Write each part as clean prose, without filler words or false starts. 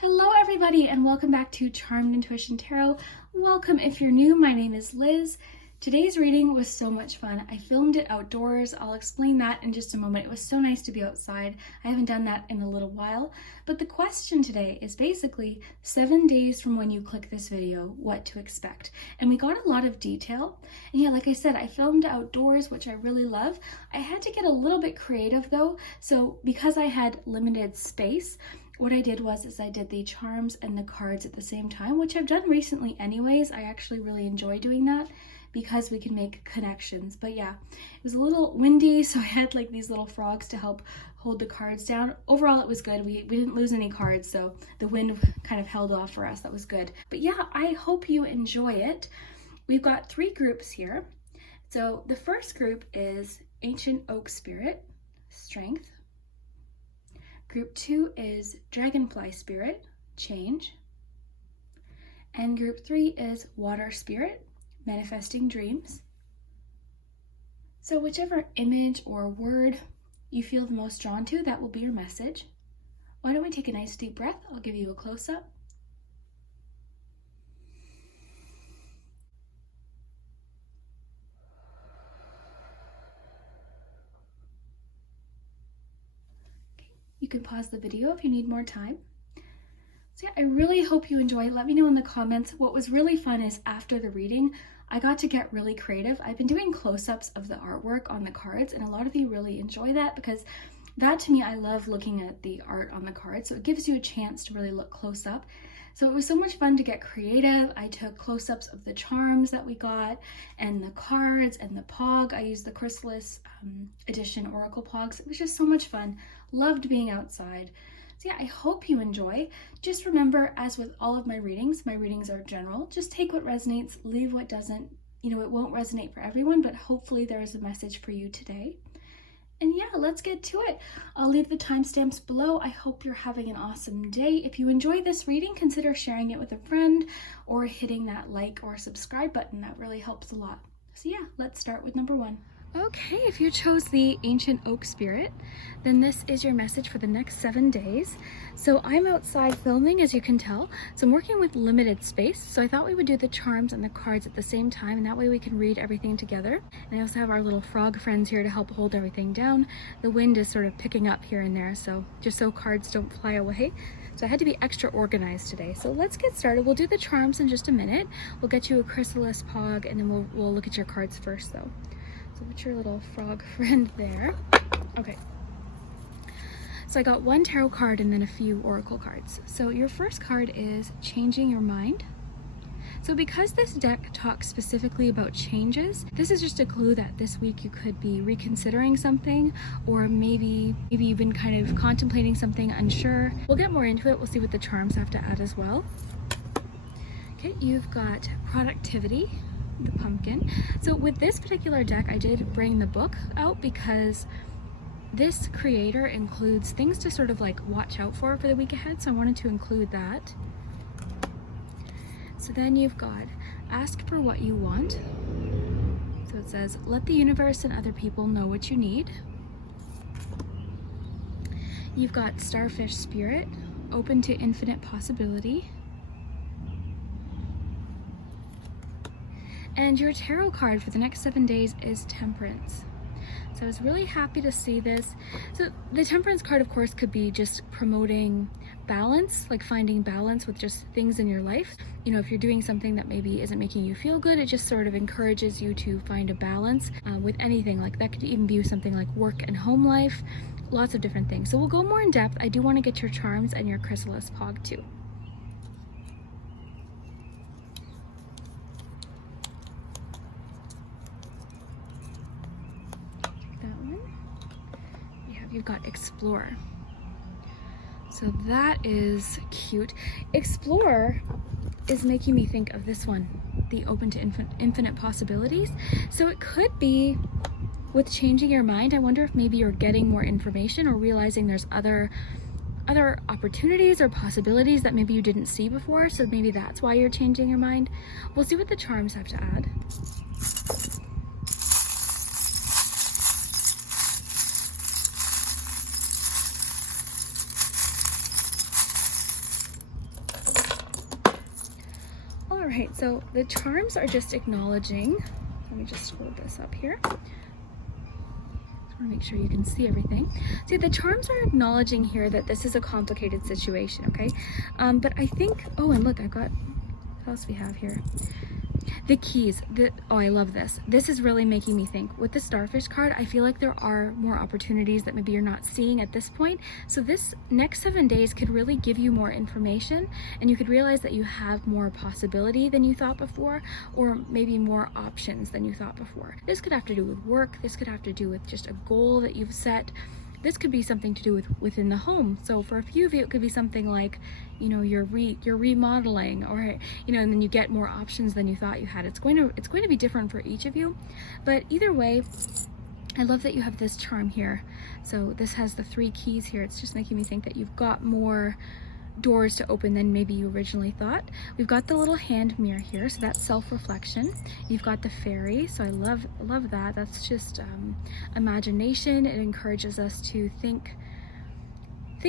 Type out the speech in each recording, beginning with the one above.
Hello everybody and welcome back to Charmed Intuition Tarot. Welcome if you're new, my name is Liz. Today's reading was so much fun. I filmed it outdoors. I'll explain that in just a moment. It was so nice to be outside. I haven't done that in a little while. But the question today is basically 7 days from when you click this video, what to expect. And we got a lot of detail. And yeah, like I said, I filmed outdoors, which I really love. I had to get a little bit creative though. So because I had limited space, what I did was I did the charms and the cards at the same time, which I've done recently anyways. I actually really enjoy doing that because we can make connections. But yeah, it was a little windy, so I had like these little frogs to help hold the cards down. Overall, it was good. We didn't lose any cards, so the wind kind of held off for us. That was good. But yeah, I hope you enjoy it. We've got 3 groups here. So the first group is Ancient Oak Spirit, Strength. Group 2 is Dragonfly Spirit, Change. And group 3 is Water Spirit, Manifesting Dreams. So whichever image or word you feel the most drawn to, that will be your message. Why don't we take a nice deep breath? I'll give you a close-up. You can pause the video if you need more time. So yeah, I really hope you enjoy. Let me know in the comments. What was really fun is after the reading, I got to get really creative. I've been doing close-ups of the artwork on the cards, and a lot of you really enjoy that because that, to me, I love looking at the art on the cards. So it gives you a chance to really look close up. So it was so much fun to get creative. I took close-ups of the charms that we got and the cards and the Poggz. I used the Chrysalis edition Oracle Poggz. It was just so much fun. Loved being outside. So yeah, I hope you enjoy. Just remember, as with all of my readings are general. Just take what resonates, leave what doesn't. You know, it won't resonate for everyone, but hopefully there is a message for you today. And yeah, let's get to it. I'll leave the timestamps below. I hope you're having an awesome day. If you enjoyed this reading, consider sharing it with a friend or hitting that like or subscribe button. That really helps a lot. So yeah, let's start with number 1. Okay, if you chose the Ancient Oak Spirit, then this is your message for the next 7 days. So I'm outside filming, as you can tell, so I'm working with limited space. So I thought we would do the charms and the cards at the same time, and that way we can read everything together. And I also have our little frog friends here to help hold everything down. The wind is sort of picking up here and there, so just so cards don't fly away. So I had to be extra organized today. So let's get started. We'll do the charms in just a minute. We'll get you a Chrysalis Poggz, and then we'll look at your cards first though. So put your little frog friend there. Okay. So I got 1 tarot card and then a few oracle cards. So your first card is Changing Your Mind. So because this deck talks specifically about changes, this is just a clue that this week you could be reconsidering something, or maybe you've been kind of contemplating something, unsure. We'll get more into it. We'll see what the charms have to add as well. Okay, you've got Productivity, the pumpkin. So with this particular deck, I did bring the book out because this creator includes things to sort of like watch out for the week ahead, so I wanted to include that. So then you've got Ask for What You Want. So it says, let the universe and other people know what you need. You've got Starfish Spirit, Open to Infinite Possibility. And your tarot card for the next 7 days is Temperance. So I was really happy to see this. So the Temperance card, of course, could be just promoting balance, like finding balance with just things in your life. You know, if you're doing something that maybe isn't making you feel good, it just sort of encourages you to find a balance with anything. Like that could even be something like work and home life, lots of different things. So we'll go more in depth. I do want to get your charms and your Chrysalis Poggz too. You've got Explore. So that is cute. Explore is making me think of this one, the Open to Infinite Possibilities. So it could be with changing your mind. I wonder if maybe you're getting more information or realizing there's other opportunities or possibilities that maybe you didn't see before. So maybe that's why you're changing your mind. We'll see what the charms have to add. All right, so the charms are just acknowledging. Let me just hold this up here. Just want to make sure you can see everything. See, the charms are acknowledging here that this is a complicated situation, okay? But I think, oh, and look, I've got, what else we have here? The keys. Oh, I love this. This is really making me think. With the starfish card, I feel like there are more opportunities that maybe you're not seeing at this point. So this next 7 days could really give you more information, and you could realize that you have more possibility than you thought before, or maybe more options than you thought before. This could have to do with work. This could have to do with just a goal that you've set. This could be something to do with within the home. So for a few of you, it could be something like, you know, you're remodeling, or, you know, and then you get more options than you thought you had. It's going to be different for each of you, but either way, I love that you have this charm here. So this has the 3 keys here. It's just making me think that you've got more doors to open than maybe you originally thought. We've got the little hand mirror here, so that's self-reflection. You've got the fairy, so I love that. That's just imagination. It encourages us to think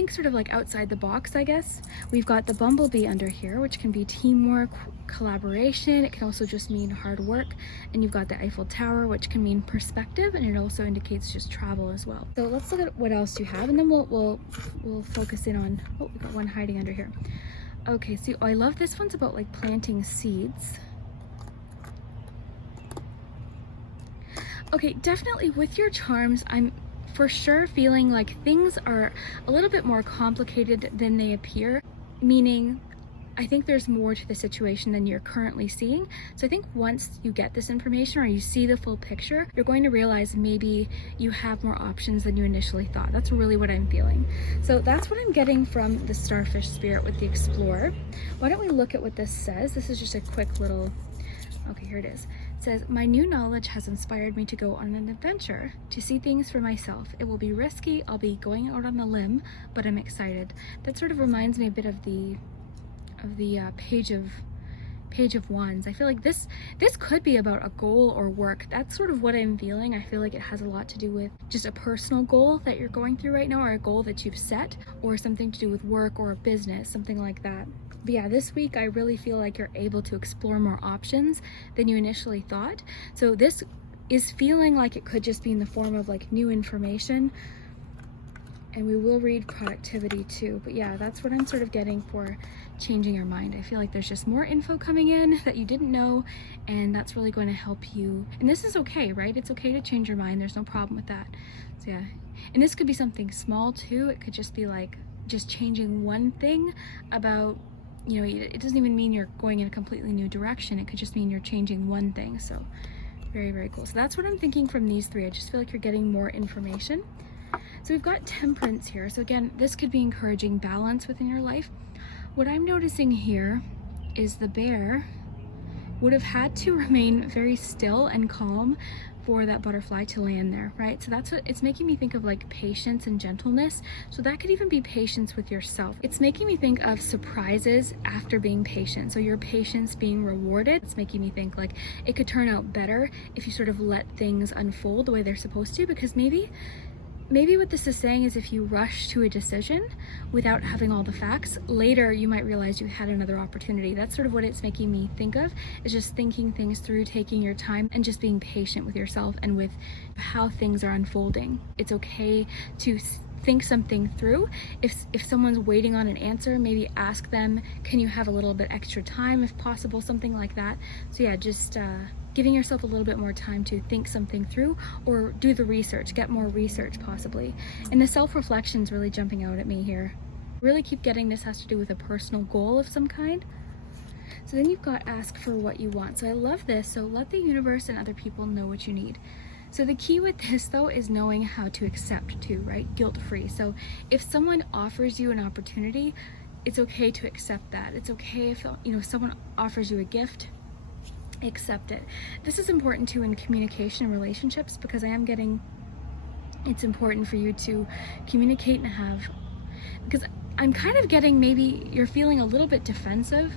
sort of like outside the box, I guess. We've got the bumblebee under here, which can be teamwork, collaboration. It can also just mean hard work. And you've got the Eiffel Tower, which can mean perspective, and it also indicates just travel as well. So let's look at what else you have, and then we'll focus in on, oh, we've got one hiding under here. Okay, so I love this one's about like planting seeds. Okay, definitely with your charms, I'm for sure feeling like things are a little bit more complicated than they appear, meaning I think there's more to the situation than you're currently seeing. So I think once you get this information or you see the full picture, you're going to realize maybe you have more options than you initially thought. That's really what I'm feeling. So that's what I'm getting from the starfish spirit with the explorer. Why don't we look at what this says? This is just a quick little, okay, here it is. It says, my new knowledge has inspired me to go on an adventure, to see things for myself. It will be risky, I'll be going out on a limb, but I'm excited. That sort of reminds me a bit of the page of wands. I feel like this could be about a goal or work. That's sort of what I'm feeling. I feel like it has a lot to do with just a personal goal that you're going through right now, or a goal that you've set, or something to do with work or a business, something like that. But yeah, this week I really feel like you're able to explore more options than you initially thought. So this is feeling like it could just be in the form of like new information, and we will read productivity too. But yeah, that's what I'm sort of getting for changing your mind. I feel like there's just more info coming in that you didn't know, and that's really going to help you. And this is okay, right? It's okay to change your mind. There's no problem with that. So yeah, and this could be something small too. It could just be like just changing one thing about, you know, it doesn't even mean you're going in a completely new direction. It could just mean you're changing one thing. So very, very cool. So that's what I'm thinking from these 3. I just feel like you're getting more information. So we've got temperance here. So again, this could be encouraging balance within your life. What I'm noticing here is the bear would have had to remain very still and calm for that butterfly to land there, right? So that's what it's making me think of, like patience and gentleness. So that could even be patience with yourself. It's making me think of surprises after being patient. So your patience being rewarded. It's making me think like it could turn out better if you sort of let things unfold the way they're supposed to, because maybe what this is saying is if you rush to a decision without having all the facts, later you might realize you had another opportunity. That's sort of what it's making me think of, is just thinking things through, taking your time, and just being patient with yourself and with how things are unfolding. It's okay to think something through. If someone's waiting on an answer, maybe ask them, can you have a little bit extra time if possible, something like that. So yeah, just giving yourself a little bit more time to think something through, or do the research, get more research possibly. And the self-reflection is really jumping out at me here. Really keep getting this has to do with a personal goal of some kind. So then you've got ask for what you want. So I love this. So let the universe and other people know what you need. So the key with this though is knowing how to accept too, right? Guilt-free. So if someone offers you an opportunity, it's okay to accept that. It's okay if, you know, someone offers you a gift, accept it. This is important too in communication and relationships, because I am getting, it's important for you to communicate and have, because I'm kind of getting, maybe you're feeling a little bit defensive.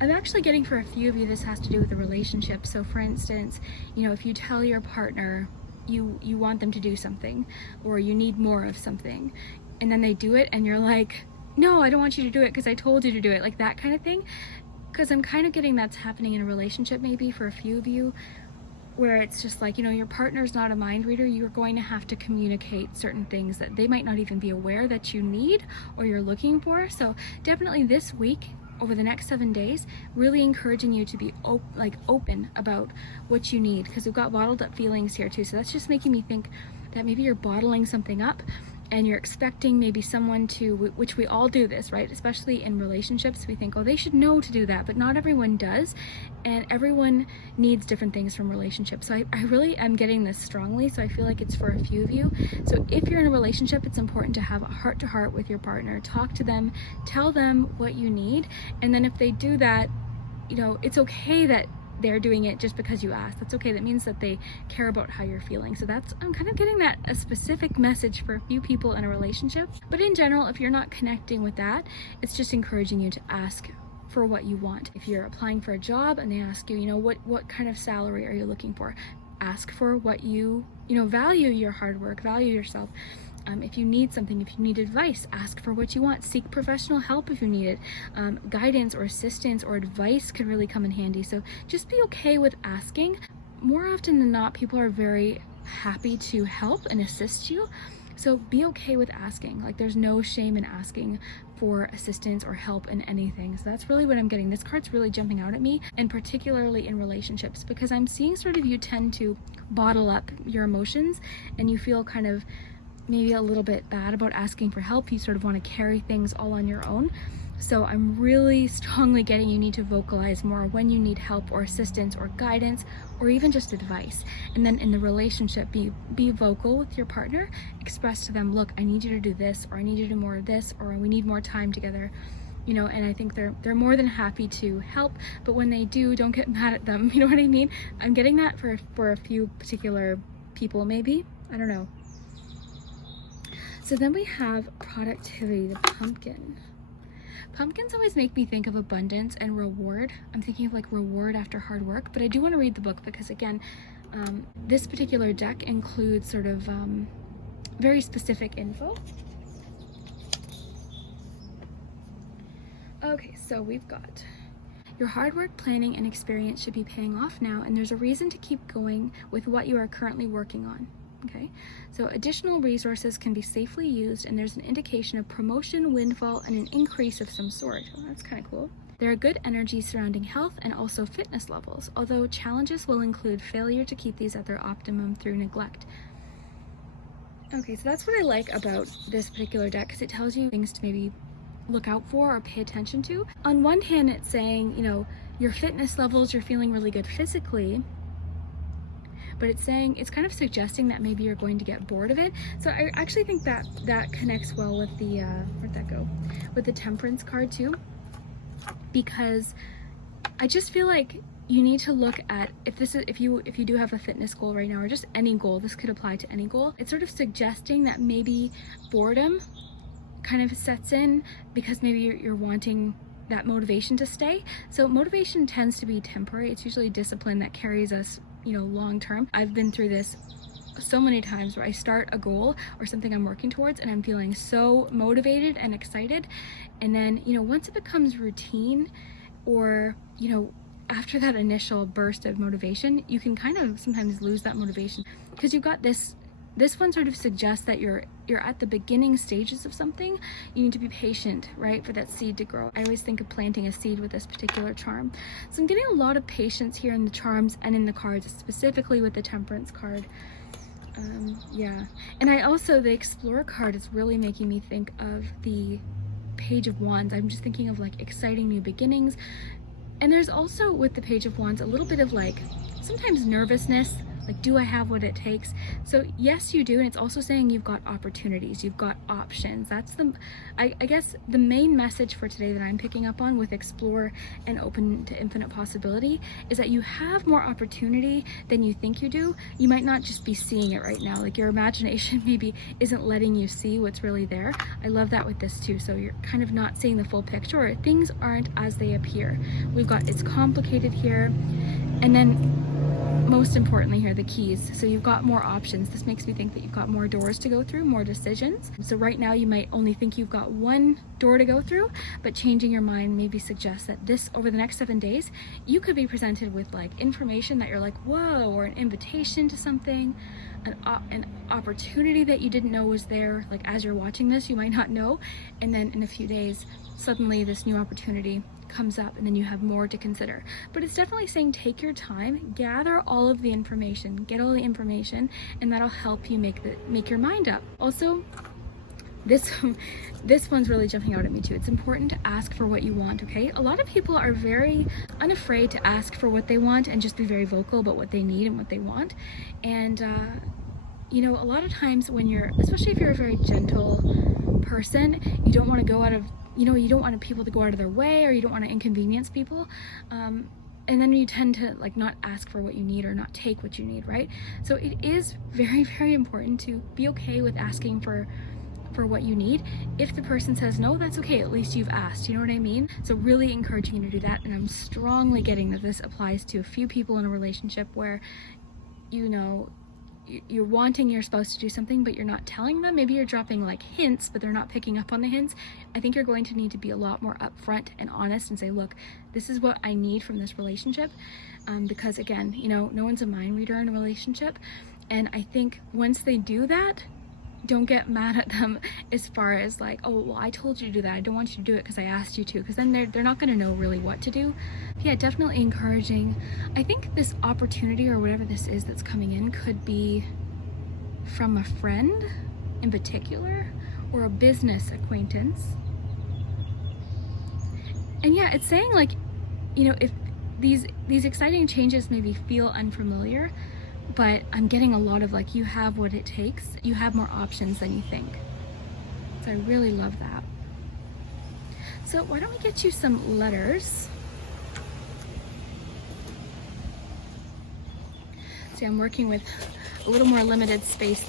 I'm actually getting for a few of you this has to do with a relationship. So for instance, you know, if you tell your partner you want them to do something, or you need more of something, and then they do it and you're like, no, I don't want you to do it because I told you to do it, like that kind of thing. because I'm kind of getting that's happening in a relationship maybe for a few of you, where it's just like, you know, your partner's not a mind reader. You're going to have to communicate certain things that they might not even be aware that you need or you're looking for. So definitely this week, over the next 7 days, really encouraging you to be open about what you need, because we've got bottled up feelings here too. So that's just making me think that maybe you're bottling something up and you're expecting maybe someone to, which we all do this, right? Especially in relationships, we think, oh, they should know to do that, but not everyone does. And everyone needs different things from relationships. So I really am getting this strongly. So I feel like it's for a few of you. So if you're in a relationship, it's important to have a heart-to-heart with your partner. Talk to them, tell them what you need. And then if they do that, you know, it's okay that they're doing it just because you asked. That's okay. That means that they care about how you're feeling. So that's, I'm kind of getting that a specific message for a few people in a relationship. But in general, if you're not connecting with that, it's just encouraging you to ask for what you want. If you're applying for a job and they ask you, you know, what kind of salary are you looking for? Ask for what you value your hard work, value yourself. If you need something, if you need advice, ask for what you want. Seek professional help if you need it. Guidance or assistance or advice could really come in handy. So just be okay with asking. More often than not, people are very happy to help and assist you. So be okay with asking. Like, there's no shame in asking for assistance or help in anything. So that's really what I'm getting. This card's really jumping out at me, and particularly in relationships, because I'm seeing sort of you tend to bottle up your emotions and you feel kind of maybe a little bit bad about asking for help. You sort of want to carry things all on your own. So I'm really strongly getting you need to vocalize more when you need help or assistance or guidance or even just advice. And then in the relationship, be vocal with your partner. Express to them, look, I need you to do this, or I need you to do more of this, or we need more time together. You know, and I think they're more than happy to help, but when they do, don't get mad at them. You know what I mean? I'm getting that for a few particular people maybe. I don't know. So then we have productivity, the pumpkin. Pumpkins always make me think of abundance and reward. I'm thinking of like reward after hard work, but I do want to read the book because again, this particular deck includes sort of very specific info. Okay, so we've got your hard work, planning, and experience should be paying off now, and there's a reason to keep going with what you are currently working on. Okay, so additional resources can be safely used, and there's an indication of promotion, windfall, and an increase of some sort. Well, that's kind of cool. There are good energies surrounding health and also fitness levels, although challenges will include failure to keep these at their optimum through neglect. Okay, so that's what I like about this particular deck, because it tells you things to maybe look out for or pay attention to. On one hand, it's saying, you know, your fitness levels, you're feeling really good physically, but it's saying, it's kind of suggesting that maybe you're going to get bored of it. So I actually think that connects well with the, where'd that go? With the Temperance card too, because I just feel like you need to look at, if you do have a fitness goal right now, or just any goal, this could apply to any goal. It's sort of suggesting that maybe boredom kind of sets in because maybe you're wanting that motivation to stay. So motivation tends to be temporary. It's usually discipline that carries us, you know, long term. I've been through this so many times where I start a goal or something I'm working towards and I'm feeling so motivated and excited, and then, you know, once it becomes routine, or, you know, after that initial burst of motivation, you can kind of sometimes lose that motivation, because you've got this one sort of suggests that you're at the beginning stages of something. You need to be patient, right, for that seed to grow. I always think of planting a seed with this particular charm. So I'm getting a lot of patience here in the charms and in the cards, specifically with the Temperance card. Yeah, and I also, the Explorer card is really making me think of the Page of Wands. I'm just thinking of like exciting new beginnings. And there's also with the Page of Wands a little bit of like sometimes nervousness. Like, do I have what it takes? So yes, you do. And it's also saying you've got opportunities, you've got options. That's I guess the main message for today that I'm picking up on with Explore and Open to Infinite Possibility is that you have more opportunity than you think you do. You might not just be seeing it right now. Like, your imagination maybe isn't letting you see what's really there. I love that with this too. So you're kind of not seeing the full picture, or things aren't as they appear. We've got, it's complicated here. And then most importantly here, the keys. So you've got more options. This makes me think that you've got more doors to go through, more decisions. So right now you might only think you've got one door to go through, but changing your mind maybe suggests that this, over the next 7 days, you could be presented with like information that you're like, whoa, or an invitation to something, an opportunity that you didn't know was there. Like as you're watching this, you might not know. And then in a few days, suddenly this new opportunity comes up and then you have more to consider. But it's definitely saying take your time, gather all of the information, get all the information, and that'll help you make your mind up. Also, this one's really jumping out at me too. It's important to ask for what you want, okay? A lot of people are very unafraid to ask for what they want and just be very vocal about what they need and what they want. And you know, a lot of times when you're, especially if you're a very gentle person, you don't want to go out of, you know, you don't want people to go out of their way, or you don't want to inconvenience people. And then you tend to like not ask for what you need or not take what you need, right? So it is very, very important to be okay with asking for what you need. If the person says no, that's okay, at least you've asked, you know what I mean? So really encouraging you to do that. And I'm strongly getting that this applies to a few people in a relationship where, you know, you're wanting your spouse to do something, but you're not telling them. Maybe you're dropping like hints, but they're not picking up on the hints. I think you're going to need to be a lot more upfront and honest and say, look, this is what I need from this relationship. Because again, you know, no one's a mind reader in a relationship. And I think once they do that, don't get mad at them as far as like, oh, well, I told you to do that. I don't want you to do it because I asked you to, because then they're not going to know really what to do. Yeah, definitely encouraging. I think this opportunity or whatever this is that's coming in could be from a friend in particular or a business acquaintance. And yeah, it's saying like, you know, if these exciting changes maybe feel unfamiliar, but I'm getting a lot of like, you have what it takes. You have more options than you think. So I really love that. So why don't we get you some letters? See, I'm working with a little more limited space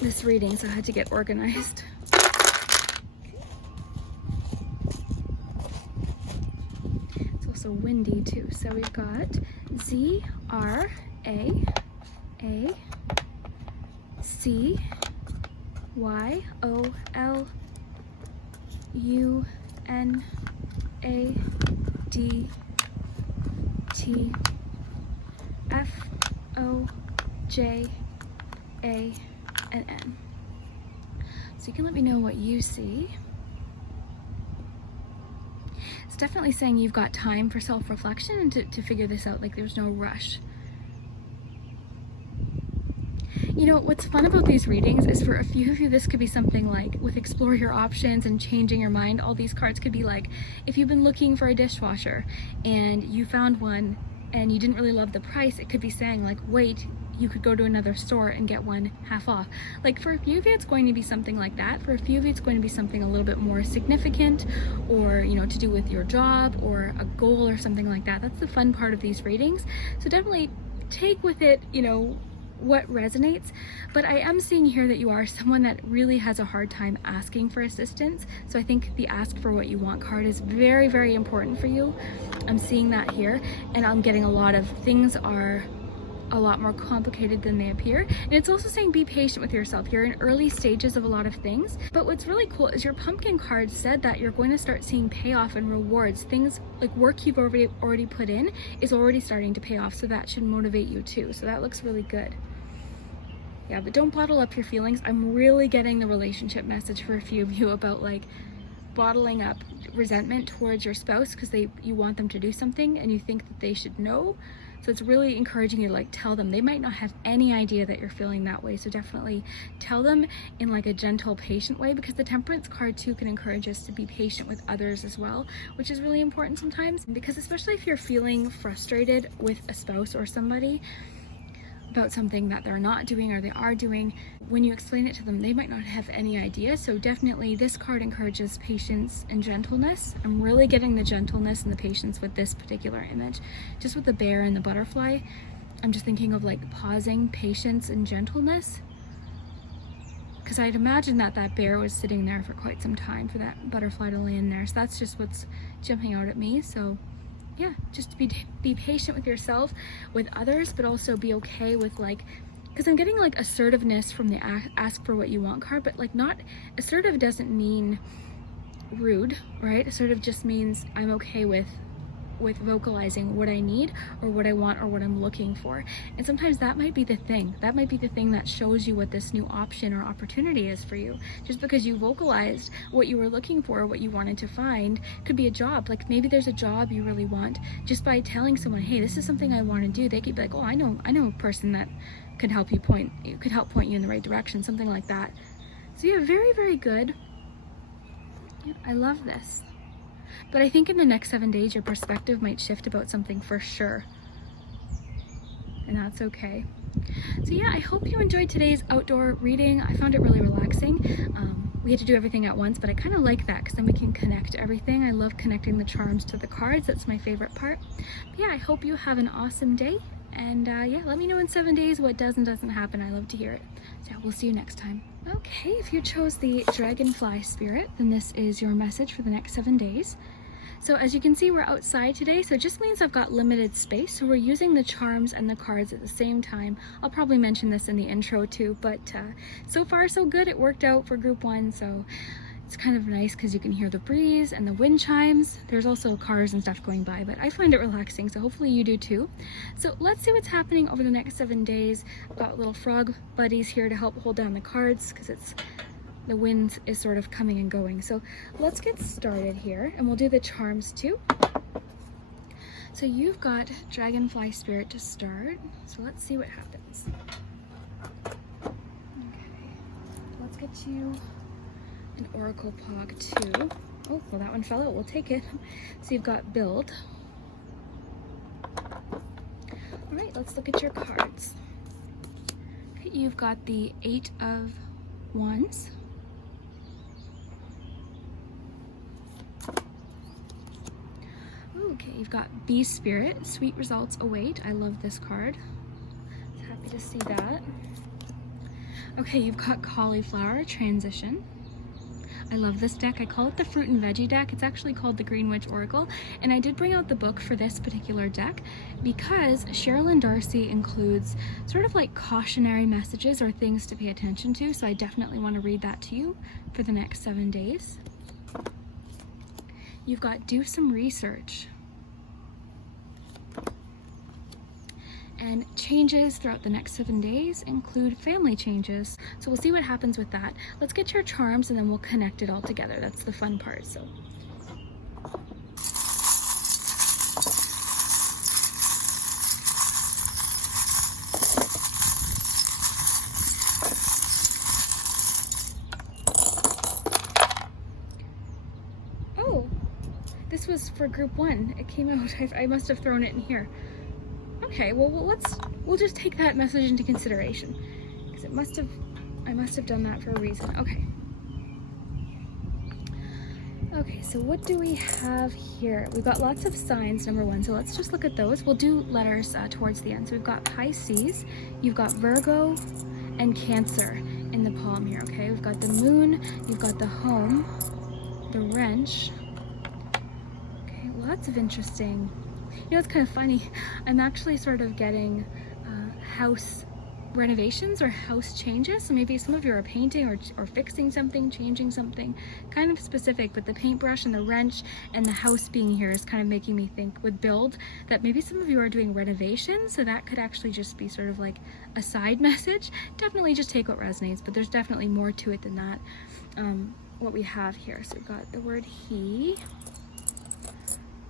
this reading, so I had to get organized. It's also windy too. So we've got ZRACYOLUNADFOJA and N. So you can let me know what you see. It's definitely saying you've got time for self-reflection and to figure this out, like there's no rush. You know, what's fun about these readings is for a few of you, this could be something like with explore your options and changing your mind. All these cards could be like, if you've been looking for a dishwasher and you found one and you didn't really love the price, it could be saying like, wait, you could go to another store and get one half off. Like for a few of you, it's going to be something like that. For a few of you, it's going to be something a little bit more significant or, you know, to do with your job or a goal or something like that. That's the fun part of these readings. So definitely take with it, you know, what resonates. But I am seeing here that you are someone that really has a hard time asking for assistance. So I think the ask for what you want card is very, very important for you. I'm seeing that here, and I'm getting a lot of things are a lot more complicated than they appear. And it's also saying be patient with yourself. You're in early stages of a lot of things, but what's really cool is your pumpkin card said that you're going to start seeing payoff and rewards. Things like work you've already put in is already starting to pay off, so that should motivate you too. So that looks really good. Yeah, but don't bottle up your feelings. I'm really getting the relationship message for a few of you about like bottling up resentment towards your spouse because you want them to do something and you think that they should know. So it's really encouraging you to like tell them. They might not have any idea that you're feeling that way. So definitely tell them in like a gentle, patient way, because the Temperance card too can encourage us to be patient with others as well, which is really important sometimes. Because especially if you're feeling frustrated with a spouse or somebody about something that they're not doing or they are doing, when you explain it to them, they might not have any idea. So definitely this card encourages patience and gentleness. I'm really getting the gentleness and the patience with this particular image. Just with the bear and the butterfly, I'm just thinking of like pausing, patience, and gentleness. Because I'd imagine that bear was sitting there for quite some time for that butterfly to land there. So that's just what's jumping out at me. So yeah, just be patient with yourself, with others, but also be okay with like, because I'm getting like assertiveness from the ask for what you want card, but like not, assertive doesn't mean rude, right? Assertive just means I'm okay with vocalizing what I need or what I want or what I'm looking for. And sometimes that might be the thing. That might be the thing that shows you what this new option or opportunity is for you. Just because you vocalized what you were looking for, what you wanted to find, could be a job. Like maybe there's a job you really want. Just by telling someone, hey, this is something I want to do, they could be like, oh, I know a person that could help point you in the right direction, something like that. So yeah, very, very good. Yeah, I love this. But I think in the next 7 days, your perspective might shift about something for sure. And that's okay. So yeah, I hope you enjoyed today's outdoor reading. I found it really relaxing. We had to do everything at once, but I kind of like that because then we can connect everything. I love connecting the charms to the cards. That's my favorite part. But yeah, I hope you have an awesome day. And yeah, let me know in 7 days what does and doesn't happen. I love to hear it. So we'll see you next time. Okay, if you chose the Dragonfly Spirit, then this is your message for the next 7 days. So as you can see, we're outside today, so it just means I've got limited space, so we're using the charms and the cards at the same time. I'll probably mention this in the intro too, but so far so good. It worked out for group 1, so it's kind of nice because you can hear the breeze and the wind chimes. There's also cars and stuff going by, but I find it relaxing, so hopefully you do too. So let's see what's happening over the next 7 days. I've got little frog buddies here to help hold down the cards because the wind is sort of coming and going. So let's get started here, and we'll do the charms too. So you've got Dragonfly Spirit to start. So let's see what happens. Okay, let's get you an Oracle Poggz too. Oh, well that one fell out, we'll take it. So you've got Build. All right, let's look at your cards. Okay, you've got the 8 of Wands. Okay, you've got Bee Spirit, Sweet Results Await. I love this card. Happy to see that. Okay, you've got Cauliflower, Transition. I love this deck. I call it the Fruit and Veggie deck. It's actually called the Green Witch Oracle. And I did bring out the book for this particular deck because Sherilyn Darcy includes sort of like cautionary messages or things to pay attention to. So I definitely want to read that to you for the next 7 days. You've got Do Some Research. And changes throughout the next 7 days include family changes. So we'll see what happens with that. Let's get your charms and then we'll connect it all together. That's the fun part. So. Oh, this was for group 1. It came out. I must have thrown it in here. Okay, well we'll just take that message into consideration because I must have done that for a reason. Okay, so what do we have here? We've got lots of signs, number 1, so let's just look at those. We'll do letters towards the end. So we've got Pisces, you've got Virgo, and Cancer in the palm here, okay? We've got the Moon, you've got the Home, the Wrench. Okay, lots of interesting. You know, it's kind of funny. I'm actually sort of getting house renovations or house changes. So maybe some of you are painting or fixing something, changing something, kind of specific, but the paintbrush and the wrench and the house being here is kind of making me think with Build that maybe some of you are doing renovations. So that could actually just be sort of like a side message. Definitely just take what resonates, but there's definitely more to it than that. What we have here. So we've got the word He.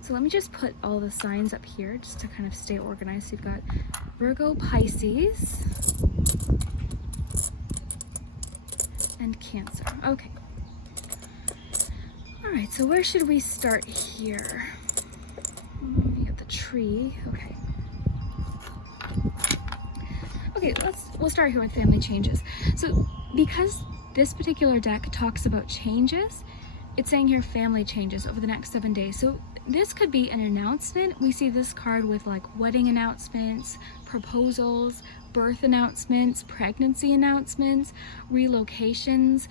So let me just put all the signs up here just to kind of stay organized. So you've got Virgo, Pisces, and Cancer. Okay. All right, so where should we start here? We got the tree. Okay. Okay, we'll start here with family changes. So because this particular deck talks about changes, it's saying here family changes over the next 7 days. So this could be an announcement. We see this card with like wedding announcements, proposals, birth announcements, pregnancy announcements, relocations,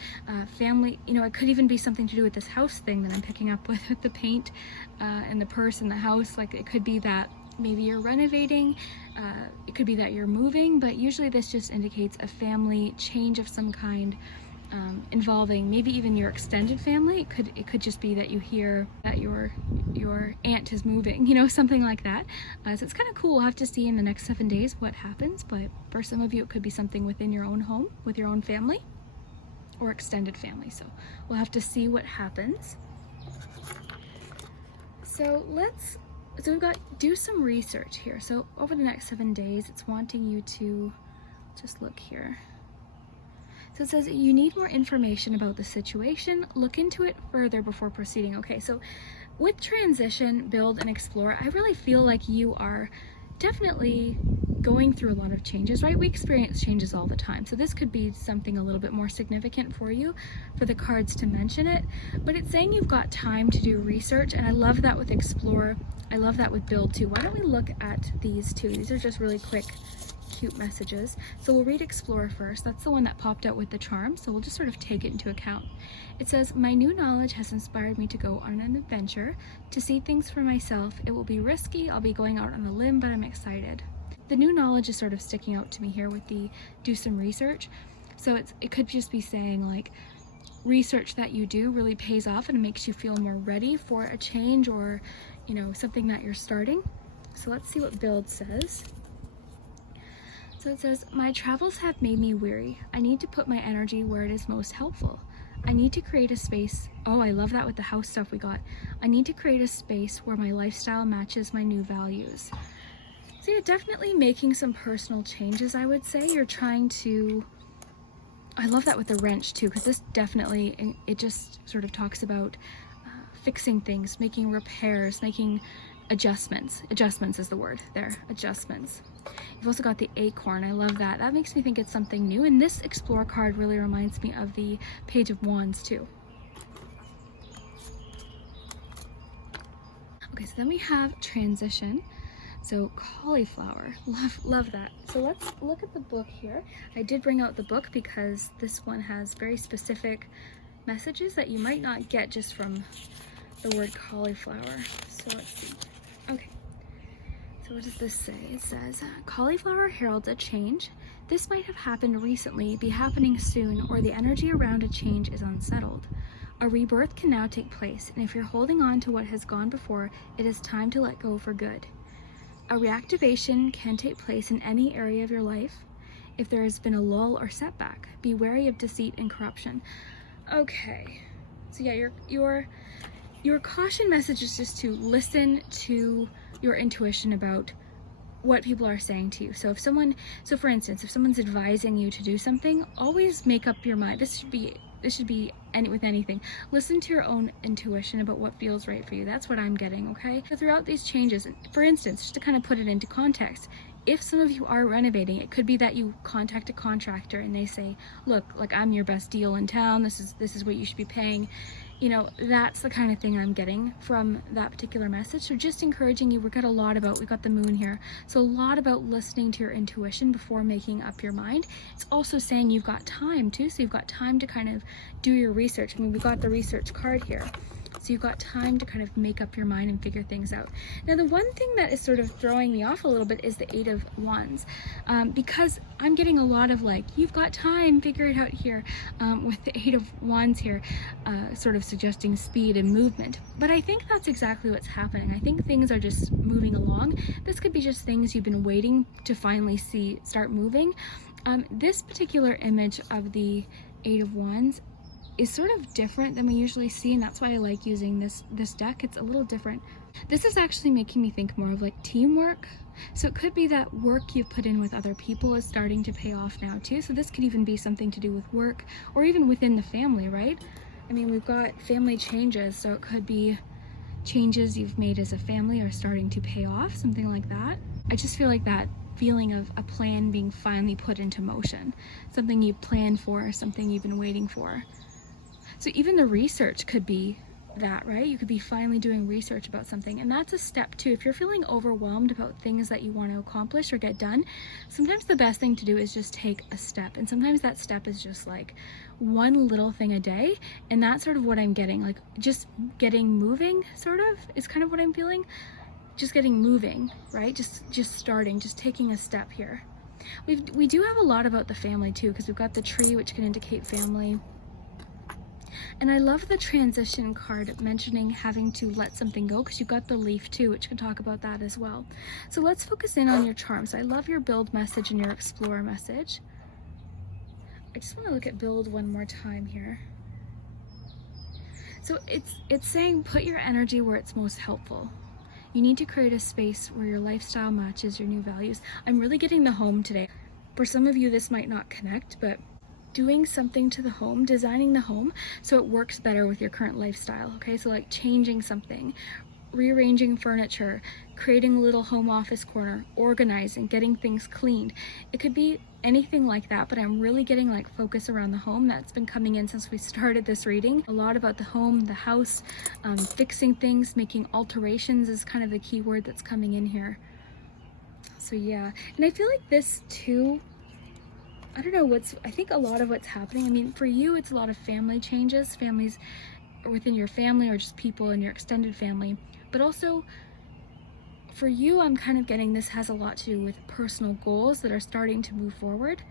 family, you know, it could even be something to do with this house thing that I'm picking up with the paint and the purse and the house. Like it could be that maybe you're renovating, it could be that you're moving, but usually this just indicates a family change of some kind, involving maybe even your extended family. It could just be that you hear that your aunt is moving, you know, something like that. So it's kind of cool. We'll have to see in the next 7 days what happens, but for some of you it could be something within your own home with your own family or extended family. So we'll have to see what happens. So we've got do some research here. So over the next 7 days, it's wanting you to just look here. So it says you need more information about the situation. Look into it further before proceeding. Okay, so with transition, build, and explore, I really feel like you are definitely going through a lot of changes, right? We experience changes all the time. So this could be something a little bit more significant for you, for the cards to mention it. But it's saying you've got time to do research, and I love that with explore. I love that with build too. Why don't we look at these two? These are just really quick, cute messages. So we'll read explore first. That's the one that popped out with the charm, so we'll just sort of take it into account. It says, my new knowledge has inspired me to go on an adventure, to see things for myself. It will be risky, I'll be going out on a limb, but I'm excited. The new knowledge is sort of sticking out to me here with the do some research. So it could just be saying like research that you do really pays off and makes you feel more ready for a change, or you know, something that you're starting. So let's see what build says. So it says, my travels have made me weary. I need to put my energy where it is most helpful. I need to create a space. Oh, I love that with the house stuff we got. I need to create a space where my lifestyle matches my new values. So you're definitely making some personal changes, I would say. You're trying to, I love that with the wrench too, because this definitely, it just sort of talks about fixing things, making repairs, making adjustments. Adjustments is the word there, adjustments. You've also got the acorn. I love that. That makes me think it's something new. And this explore card really reminds me of the Page of Wands too. Okay, so then we have transition. So cauliflower, love that. So let's look at the book here. I did bring out the book because this one has very specific messages that you might not get just from the word cauliflower. So let's see. Okay. So what does this say? It says, cauliflower heralds a change. This might have happened recently, be happening soon, or the energy around a change is unsettled. A rebirth can now take place, and if you're holding on to what has gone before, it is time to let go for good. A reactivation can take place in any area of your life. If there has been a lull or setback, be wary of deceit and corruption. Okay, so yeah, your caution message is just to listen to your intuition about what people are saying to you. So for instance, if someone's advising you to do something, always make up your mind. This should be with anything. Listen to your own intuition about what feels right for you. That's what I'm getting, okay? So throughout these changes, for instance, just to kind of put it into context, if some of you are renovating, it could be that you contact a contractor and they say, look, like I'm your best deal in town. This is what you should be paying. You know, that's the kind of thing I'm getting from that particular message. So just encouraging you, we've got the moon here. So a lot about listening to your intuition before making up your mind. It's also saying you've got time too. So you've got time to kind of do your research. I mean, we've got the research card here. So you've got time to kind of make up your mind and figure things out. Now, the one thing that is sort of throwing me off a little bit is the Eight of Wands, because I'm getting a lot of like, you've got time, figure it out here, with the Eight of Wands here, sort of suggesting speed and movement. But I think that's exactly what's happening. I think things are just moving along. This could be just things you've been waiting to finally see start moving. This particular image of the Eight of Wands is sort of different than we usually see, and that's why I like using this deck. It's a little different. This is actually making me think more of like teamwork. So it could be that work you've put in with other people is starting to pay off now too. So this could even be something to do with work or even within the family, right? I mean, we've got family changes, so it could be changes you've made as a family are starting to pay off, something like that. I just feel like that feeling of a plan being finally put into motion, something you planned for, something you've been waiting for. So even the research could be that, right? You could be finally doing research about something, and that's a step too. If you're feeling overwhelmed about things that you want to accomplish or get done, sometimes the best thing to do is just take a step, and sometimes that step is just like one little thing a day, and that's sort of what I'm getting, like just getting moving sort of is kind of what I'm feeling. Just getting moving, right? Just starting, just taking a step here. We do have a lot about the family too, because we've got the tree, which can indicate family. And I love the transition card mentioning having to let something go, because you've got the leaf too, which can talk about that as well. So let's focus in on your charms. I love your build message and your explore message. I just want to look at build one more time here. So it's saying put your energy where it's most helpful. You need to create a space where your lifestyle matches your new values. I'm really getting the home today. For some of you, this might not connect, but doing something to the home, designing the home so it works better with your current lifestyle, okay? So like changing something, rearranging furniture, creating a little home office corner, organizing, getting things cleaned. It could be anything like that, but I'm really getting like focus around the home. That's been coming in since we started this reading. A lot about the home, the house, fixing things, making alterations is kind of the key word that's coming in here. So yeah, and I feel like this too, I don't know I think a lot of what's happening, I mean, for you, it's a lot of family changes, families within your family or just people in your extended family. But also for you, I'm kind of getting this has a lot to do with personal goals that are starting to move forward,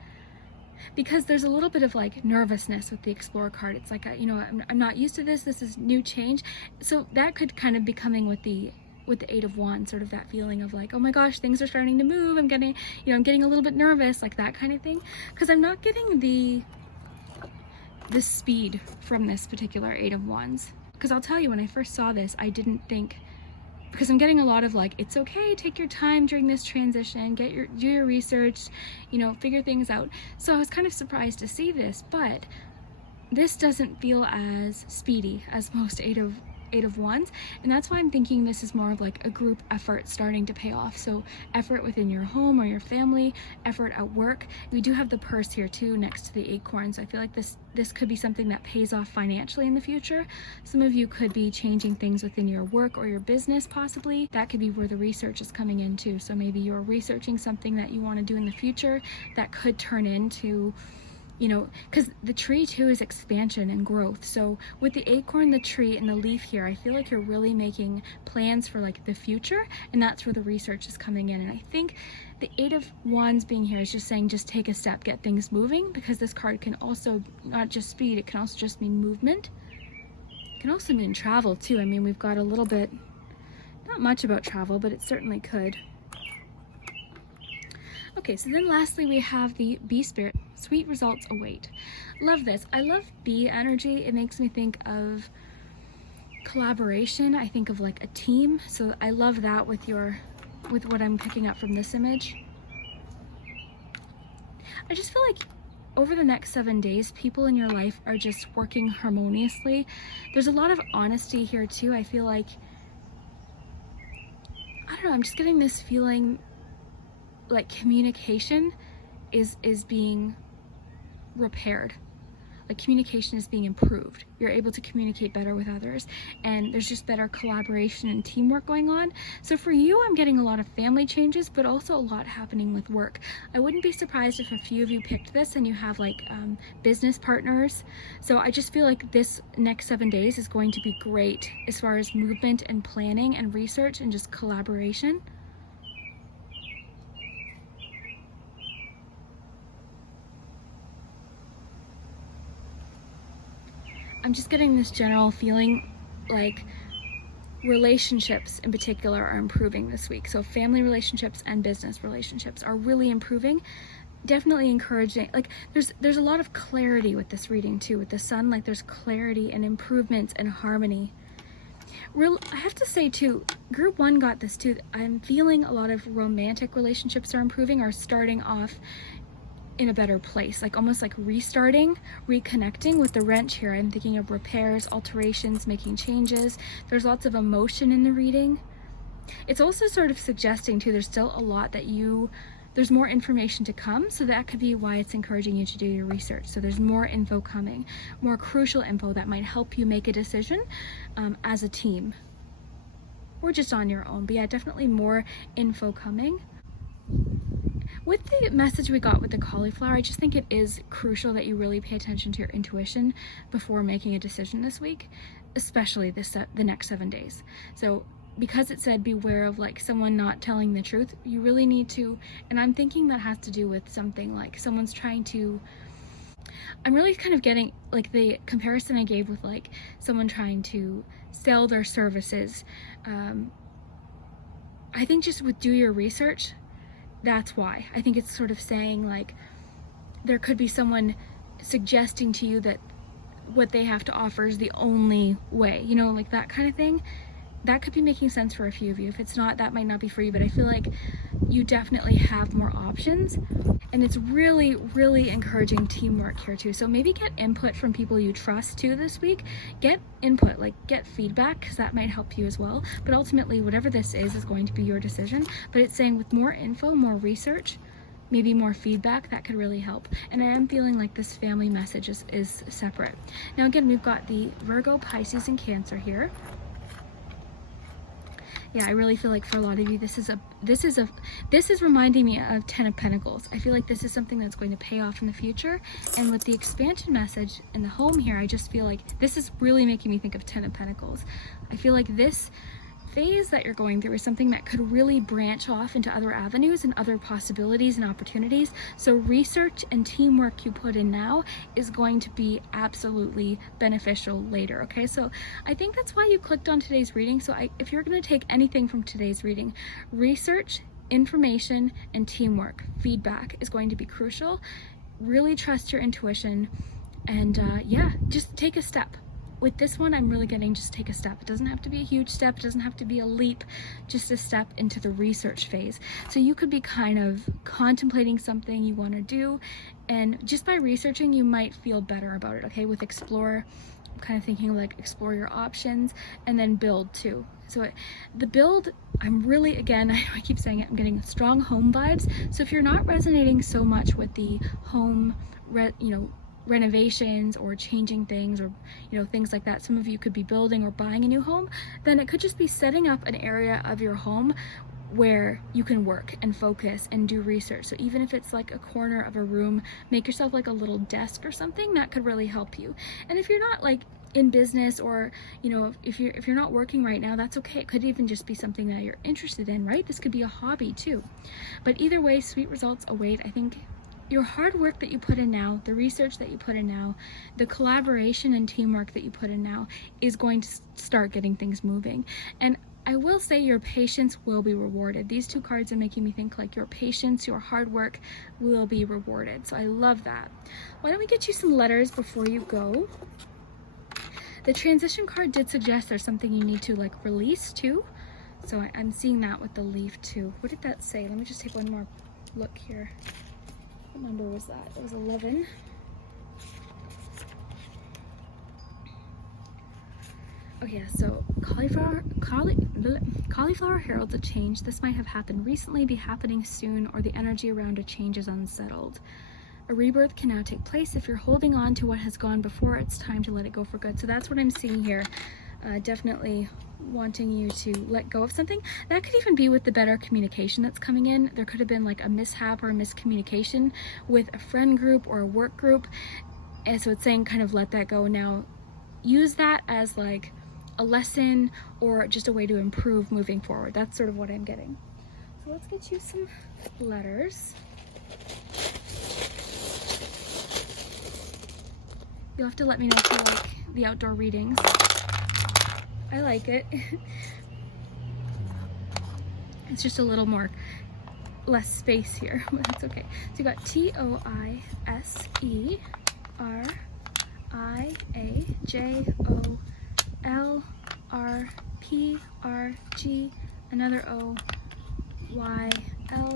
because there's a little bit of like nervousness with the Explorer card. It's like, you know, I'm not used to this. This is new change. So that could kind of be coming with the Eight of Wands, sort of that feeling of like, oh my gosh, things are starting to move. I'm getting a little bit nervous, like that kind of thing. Because I'm not getting the speed from this particular Eight of Wands. Because I'll tell you, when I first saw this, I didn't think, because I'm getting a lot of like, it's okay, take your time during this transition, do your research, you know, figure things out. So I was kind of surprised to see this, but this doesn't feel as speedy as most Eight of Wands, and that's why I'm thinking this is more of like a group effort starting to pay off. So effort within your home or your family, effort at work. We do have the purse here too next to the acorn, so I feel like this could be something that pays off financially in the future. Some of you could be changing things within your work or your business possibly. That could be where the research is coming in too. So maybe you're researching something that you want to do in the future that could turn into, you know, because the tree too is expansion and growth. So with the acorn, the tree, and the leaf here, I feel like you're really making plans for like the future, and that's where the research is coming in. And I think the Eight of Wands being here is just saying, just take a step, get things moving, because this card can also not just speed, it can also just mean movement. It can also mean travel too. I mean, we've got a little bit, not much about travel, but it certainly could. Okay, so then lastly we have the Bee Spirit. Sweet results await. Love this. I love bee energy. It makes me think of collaboration. I think of like a team. So I love that with what I'm picking up from this image. I just feel like over the next 7 days, people in your life are just working harmoniously. There's a lot of honesty here too. I feel like, I don't know, I'm just getting this feeling like communication is being repaired. Like communication is being improved. You're able to communicate better with others, and there's just better collaboration and teamwork going on. So for you, I'm getting a lot of family changes, but also a lot happening with work. I wouldn't be surprised if a few of you picked this and you have like business partners. So I just feel like this next 7 days is going to be great as far as movement and planning and research and just collaboration. I'm just getting this general feeling like relationships in particular are improving this week. So family relationships and business relationships are really improving. Definitely encouraging. Like there's a lot of clarity with this reading too. With the sun, like there's clarity and improvements and harmony. I have to say too, group 1 got this too. I'm feeling a lot of romantic relationships are improving, are starting off in a better place, like almost like restarting, reconnecting. With the wrench here, I'm thinking of repairs, alterations, making changes. There's lots of emotion in the reading. It's also sort of suggesting too, there's still a lot that you there's more information to come, so that could be why it's encouraging you to do your research. So there's more info coming, more crucial info that might help you make a decision as a team or just on your own. But yeah, definitely more info coming. With the message we got with the cauliflower, I just think it is crucial that you really pay attention to your intuition before making a decision this week, especially the next 7 days. So because it said beware of like someone not telling the truth, you really need to, and I'm thinking that has to do with something like someone's trying to, I'm really kind of getting like the comparison I gave with like someone trying to sell their services. I think just with do your research, that's why. I think it's sort of saying like there could be someone suggesting to you that what they have to offer is the only way, you know, like that kind of thing. That could be making sense for a few of you. If it's not, that might not be for you, but I feel like you definitely have more options, and it's really, really encouraging teamwork here too. So maybe get input from people you trust too this week. Get input, like get feedback, because that might help you as well. But ultimately, whatever this is going to be your decision. But it's saying with more info, more research, maybe more feedback, that could really help. And I am feeling like this family message is separate. Now again, we've got the Virgo, Pisces, and Cancer here. Yeah, I really feel like for a lot of you, this is reminding me of 10 of Pentacles. I feel like this is something that's going to pay off in the future. And with the expansion message in the home here, I just feel like this is really making me think of 10 of Pentacles. I feel like this phase that you're going through is something that could really branch off into other avenues and other possibilities and opportunities. So research and teamwork you put in now is going to be absolutely beneficial later, okay? So I think that's why you clicked on today's reading. So if you're going to take anything from today's reading, research, information, and teamwork, feedback is going to be crucial. Really trust your intuition, and yeah, just take a step. With this one, I'm really getting just take a step. It doesn't have to be a huge step. It doesn't have to be a leap, just a step into the research phase. So you could be kind of contemplating something you want to do, and just by researching, you might feel better about it, okay? With explore, I'm kind of thinking like explore your options, and then build too. So the build, I'm really, again, I keep saying it, I'm getting strong home vibes. So if you're not resonating so much with the home, renovations or changing things, or things like that, some of you could be building or buying a new home, then it could just be setting up an area of your home where you can work and focus and do research. So even if it's like a corner of a room, make yourself like a little desk or something that could really help you. And if you're not like in business, or if you're not working right now, that's okay. It could even just be something that you're interested in, right? This could be a hobby too. But either way, sweet results await. I think your hard work that you put in now, the research that you put in now, the collaboration and teamwork that you put in now is going to start getting things moving. And I will say your patience will be rewarded. These two cards are making me think like your patience, your hard work will be rewarded. So I love that. Why don't we get you some letters before you go? The transition card did suggest there's something you need to like release too. So I'm seeing that with the leaf too. What did that say? Let me just take one more look here. What number was that? It was 11. Oh yeah, so cauliflower heralds a change. This might have happened recently, be happening soon, or the energy around a change is unsettled. A rebirth can now take place. If you're holding on to what has gone before, it's time to let it go for good. So that's what I'm seeing here. Definitely wanting you to let go of something. That could even be with the better communication that's coming in. There could have been like a mishap or a miscommunication with a friend group or a work group. And so it's saying kind of let that go now. Use that as like a lesson or just a way to improve moving forward. That's sort of what I'm getting. So let's get you some letters. You'll have to let me know if you like the outdoor readings. I like it. It's just a little more, less space here, but that's okay. So you got TOISERIJOLRPRG, another O, YLTAAO,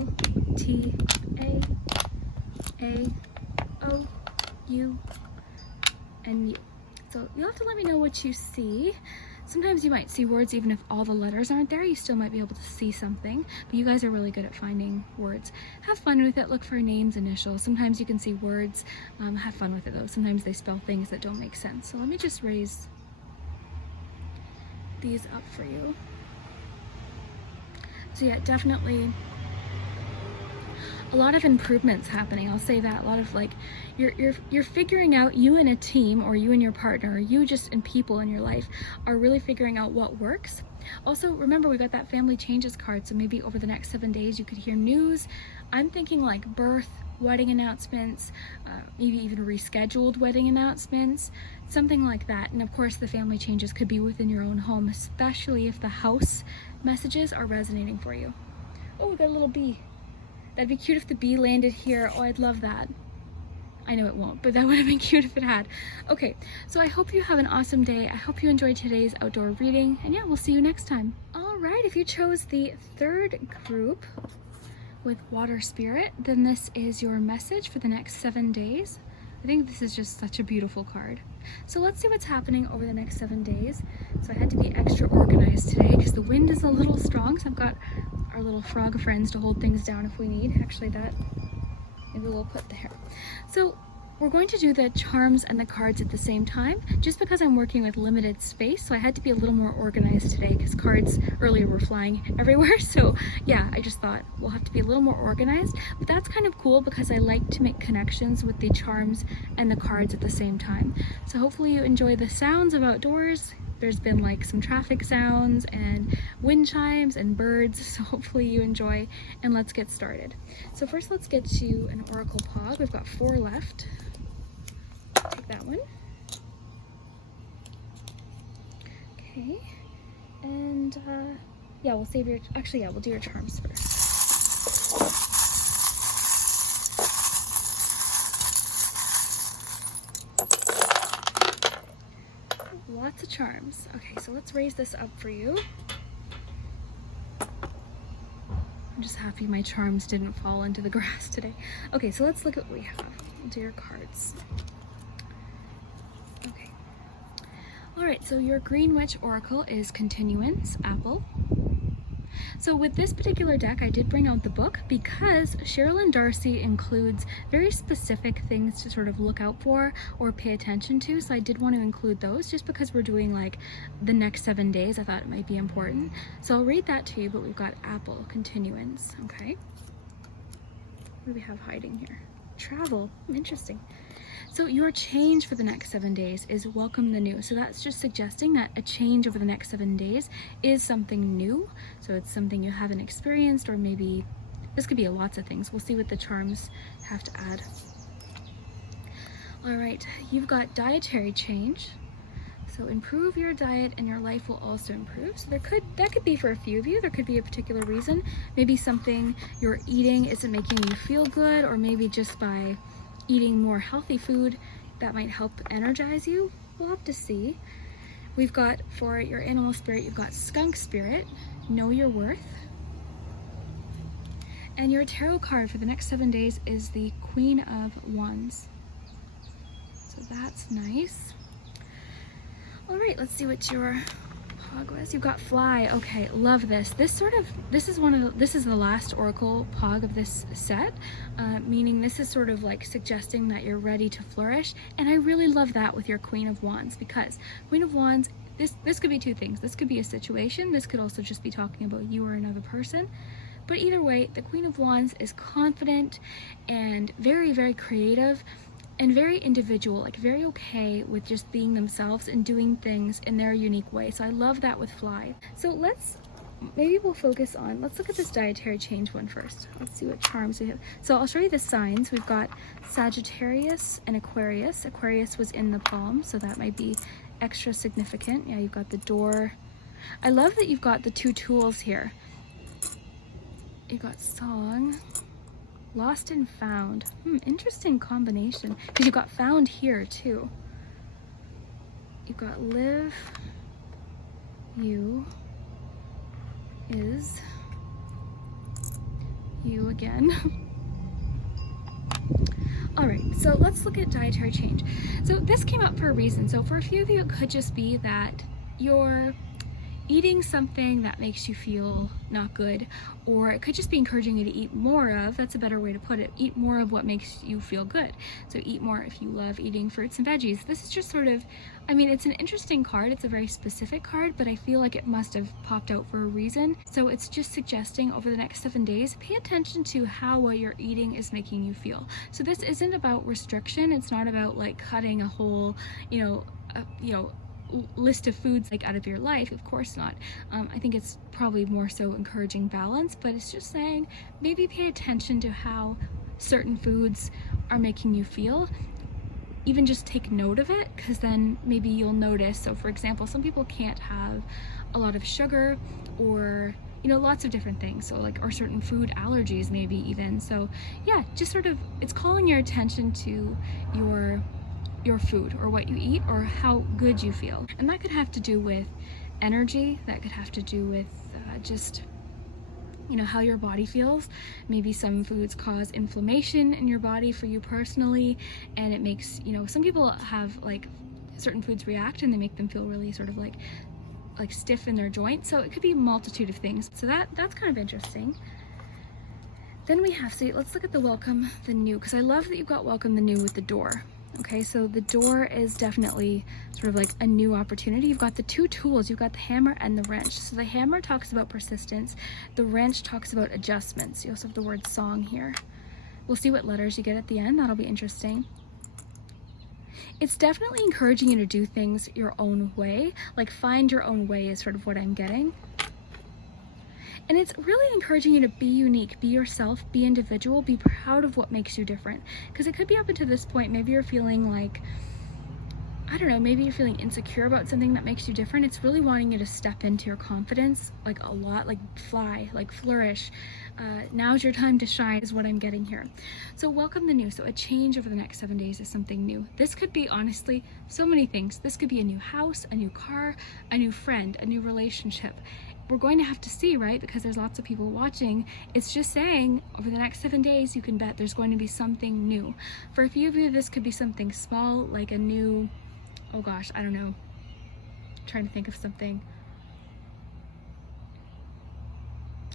U, and U. So you'll have to let me know what you see. Sometimes you might see words even if all the letters aren't there, you still might be able to see something, but you guys are really good at finding words. Have fun with it, look for names, initials. Sometimes you can see words, have fun with it though. Sometimes they spell things that don't make sense. So let me just raise these up for you. So yeah, definitely a lot of improvements happening. I'll say that. A lot of like, you're figuring out, you and a team, or you and your partner, or you just and people in your life are really figuring out what works. Also, remember we got that family changes card, so maybe over the next 7 days you could hear news. I'm thinking like birth, wedding announcements, maybe even rescheduled wedding announcements, something like that. And of course the family changes could be within your own home, especially if the house messages are resonating for you. Oh, we got a little bee. That'd be cute if the bee landed here. Oh, I'd love that. I know it won't, but that would have been cute if it had. Okay, so I hope you have an awesome day. I hope you enjoyed today's outdoor reading, and yeah, we'll see you next time. All right, if you chose the third group with Water Spirit, then this is your message for the next 7 days. I think this is just such a beautiful card. So let's see what's happening over the next 7 days. So I had to be extra organized today because the wind is a little strong, so I've got our little frog friends to hold things down if we need. Actually, that maybe we'll put there. So we're going to do the charms and the cards at the same time, just because I'm working with limited space, so I had to be a little more organized today because cards earlier were flying everywhere. So yeah, I just thought we'll have to be a little more organized, but that's kind of cool because I like to make connections with the charms and the cards at the same time. So hopefully you enjoy the sounds of outdoors. There's been like some traffic sounds and wind chimes and birds, so hopefully you enjoy, and let's get started. So first let's get to an Oracle Poggz. We've got 4 left. Take that one. Okay, and yeah, we'll save your, actually yeah, we'll do your charms first. Lots of charms. Okay, so let's raise this up for you. I'm just happy my charms didn't fall into the grass today. Okay, so let's look at what we have. We'll do your cards. Okay. Alright, so your Green Witch Oracle is Continuance, Apple. So with this particular deck, I did bring out the book because Sherilyn Darcy includes very specific things to sort of look out for or pay attention to. So I did want to include those just because we're doing like the next 7 days. I thought it might be important. So I'll read that to you, but we've got Apple, Continuance, okay? What do we have hiding here? Travel, interesting. So your change for the next 7 days is welcome the new. So that's just suggesting that a change over the next 7 days is something new. So it's something you haven't experienced, or maybe this could be lots of things. We'll see what the charms have to add. All right, you've got dietary change. So improve your diet and your life will also improve. So that could be for a few of you. There could be a particular reason. Maybe something you're eating isn't making you feel good, or maybe just by eating more healthy food that might help energize you. We'll have to see. We've got, for your animal spirit, you've got Skunk Spirit, Know Your Worth. And your tarot card for the next 7 days is the Queen of Wands. So that's nice. All right, let's see what your Poggz. You've got Fly. Okay, love this. This is the last Oracle Poggz of this set, meaning this is sort of like suggesting that you're ready to flourish. And I really love that with your Queen of Wands, because Queen of Wands, this could be 2 things. This could be a situation. This could also just be talking about you or another person. But either way, the Queen of Wands is confident and very, very creative and very individual, like very okay with just being themselves and doing things in their unique way. So I love that with Fly. So maybe we'll focus on, let's look at this dietary change one first. Let's see what charms we have. So I'll show you the signs. We've got Sagittarius and Aquarius. Aquarius was in the palm, so that might be extra significant. Yeah, you've got the door. I love that you've got the 2 tools here. You've got Song, Lost and Found. Interesting combination, because you've got Found here too. You've got Live, You, Is, You again. All right, so let's look at dietary change. So this came up for a reason. So for a few of you, it could just be that you're eating something that makes you feel not good, or it could just be encouraging you to eat more of, that's a better way to put it, eat more of what makes you feel good. So eat more if you love eating fruits and veggies. This is just sort of, I mean, it's an interesting card, it's a very specific card, but I feel like it must have popped out for a reason. So it's just suggesting over the next 7 days, pay attention to how what you're eating is making you feel. So this isn't about restriction, it's not about like cutting a whole, list of foods like out of your life, of course not. I think it's probably more so encouraging balance, but it's just saying maybe pay attention to how certain foods are making you feel. Even just take note of it, because then maybe you'll notice. So for example, some people can't have a lot of sugar, or lots of different things, so like, or certain food allergies maybe even. So yeah, just sort of, it's calling your attention to your food, or what you eat, or how good you feel. And that could have to do with energy, that could have to do with just how your body feels. Maybe some foods cause inflammation in your body for you personally, and it makes, some people have like certain foods react and they make them feel really sort of like stiff in their joints. So it could be a multitude of things. So that's kind of interesting. Then we have, so let's look at the welcome the new, because I love that you've got welcome the new with the door. Okay, so the door is definitely sort of like a new opportunity. You've got the two tools, you've got the hammer and the wrench. So the hammer talks about persistence, the wrench talks about adjustments. You also have the word song here. We'll see what letters you get at the end, that'll be interesting. It's definitely encouraging you to do things your own way, like find your own way is sort of what I'm getting. And it's really encouraging you to be unique, be yourself, be individual, be proud of what makes you different. Because it could be up until this point, maybe you're feeling like, I don't know, maybe you're feeling insecure about something that makes you different. It's really wanting you to step into your confidence, like a lot, like fly, like flourish. Now's your time to shine is what I'm getting here. So welcome the new. So a change over the next 7 days is something new. This could be, honestly, so many things. This could be a new house, a new car, a new friend, a new relationship. We're going to have to see, right? Because there's lots of people watching. It's just saying over the next 7 days, you can bet there's going to be something new. For a few of you, this could be something small, like a new, oh gosh, I don't know. I'm trying to think of something.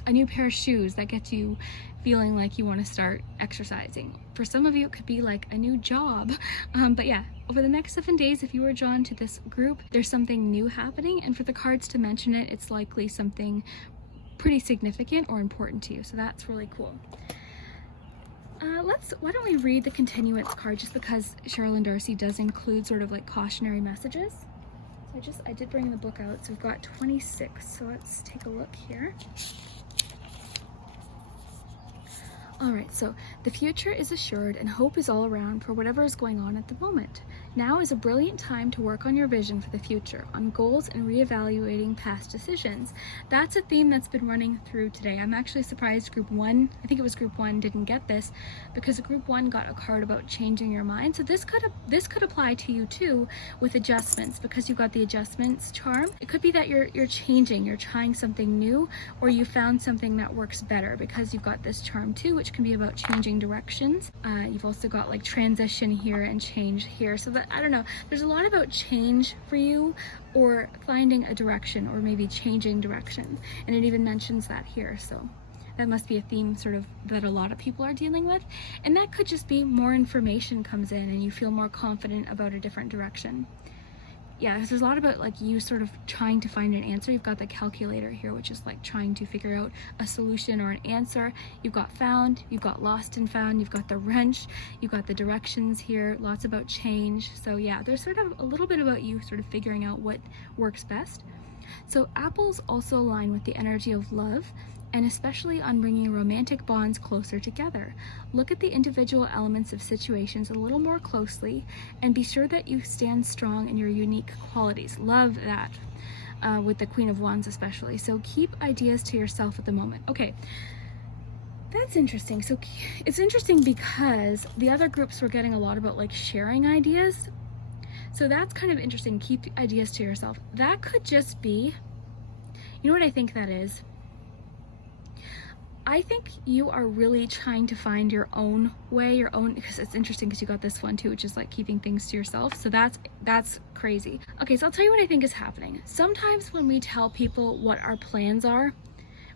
A new pair of shoes that gets you feeling like you want to start exercising. For some of you, it could be like a new job. But yeah, over the next 7 days, if you were drawn to this group, there's something new happening. And for the cards to mention it, it's likely something pretty significant or important to you. So that's really cool. Why don't we read the continuance card, just because Cheryl and Darcy does include sort of like cautionary messages. So I did bring the book out. So we've got 26. So let's take a look here. Alright, so the future is assured and hope is all around for whatever is going on at the moment. Now is a brilliant time to work on your vision for the future, on goals and reevaluating past decisions. That's a theme that's been running through today. I'm actually surprised Group 1, I think it was Group 1, didn't get this, because Group 1 got a card about changing your mind. So this could apply to you too, with adjustments, because you've got the adjustments charm. It could be that you're changing, you're trying something new, or you found something that works better, because you've got this charm too, which can be about changing directions. You've also got like transition here and change here. So that, I don't know, there's a lot about change for you, or finding a direction, or maybe changing direction. And it even mentions that here. So that must be a theme sort of that a lot of people are dealing with. And that could just be more information comes in and you feel more confident about a different direction. Yeah, there's a lot about like you sort of trying to find an answer. You've got the calculator here, which is like trying to figure out a solution or an answer. You've got found, you've got lost and found, you've got the wrench, you've got the directions here, lots about change. So yeah, there's sort of a little bit about you sort of figuring out what works best. So apples also align with the energy of love, and especially on bringing romantic bonds closer together. Look at the individual elements of situations a little more closely and be sure that you stand strong in your unique qualities. Love that, with the Queen of Wands especially. So keep ideas to yourself at the moment. Okay, that's interesting. So it's interesting because the other groups were getting a lot about like sharing ideas. So that's kind of interesting. Keep ideas to yourself. That could just be, you know what I think that is? I think you are really trying to find your own way, your own, because it's interesting because you got this one too, which is like keeping things to yourself. So that's crazy. Okay, so I'll tell you what I think is happening. Sometimes when we tell people what our plans are